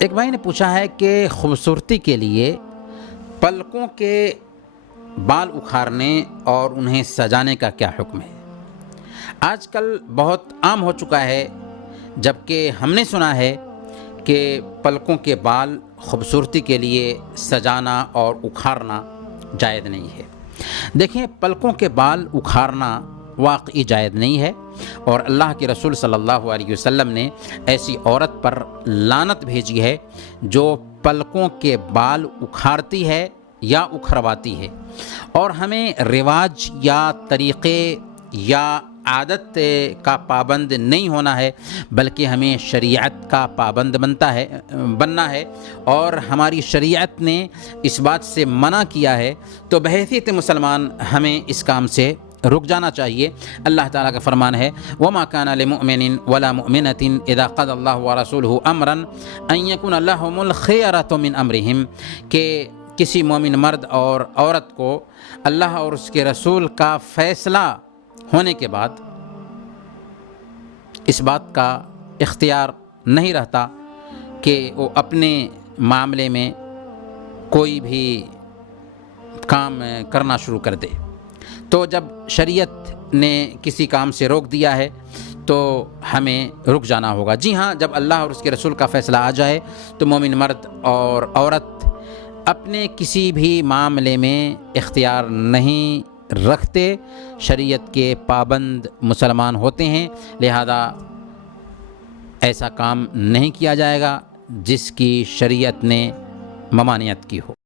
ایک بھائی نے پوچھا ہے کہ خوبصورتی کے لیے پلکوں کے بال اکھاڑنے اور انہیں سجانے کا کیا حکم ہے؟ آج کل بہت عام ہو چکا ہے، جبکہ ہم نے سنا ہے کہ پلکوں کے بال خوبصورتی کے لیے سجانا اور اکھاڑنا جائز نہیں ہے۔ دیکھیں، پلکوں کے بال اکھاڑنا واقعی جائز نہیں ہے، اور اللہ کے رسول صلی اللہ علیہ وسلم نے ایسی عورت پر لعنت بھیجی ہے جو پلکوں کے بال اکھاڑتی ہے یا اکھڑواتی ہے۔ اور ہمیں رواج یا طریقے یا عادت کا پابند نہیں ہونا ہے، بلکہ ہمیں شریعت کا پابند بننا ہے، اور ہماری شریعت نے اس بات سے منع کیا ہے، تو بحیثیت مسلمان ہمیں اس کام سے رک جانا چاہیے۔ اللہ تعالیٰ کا فرمان ہے، وَمَا كَانَ لِمُؤْمِنٍ وَلَا مُؤْمِنَةٍ إِذَا قَضَى اللَّهُ وَرَسُولُهُ أَمْرًا أَن يَكُونَ لَهُمُ الْخِيَرَةُ مِنْ أَمْرِهِمْ، کہ کسی مومن مرد اور عورت کو اللہ اور اس کے رسول کا فیصلہ ہونے کے بعد اس بات کا اختیار نہیں رہتا کہ وہ اپنے معاملے میں کوئی بھی کام کرنا شروع کر دے۔ تو جب شریعت نے کسی کام سے روک دیا ہے تو ہمیں رک جانا ہوگا۔ جی ہاں، جب اللہ اور اس کے رسول کا فیصلہ آ جائے تو مومن مرد اور عورت اپنے کسی بھی معاملے میں اختیار نہیں رکھتے، شریعت کے پابند مسلمان ہوتے ہیں، لہذا ایسا کام نہیں کیا جائے گا جس کی شریعت نے ممانعت کی ہو۔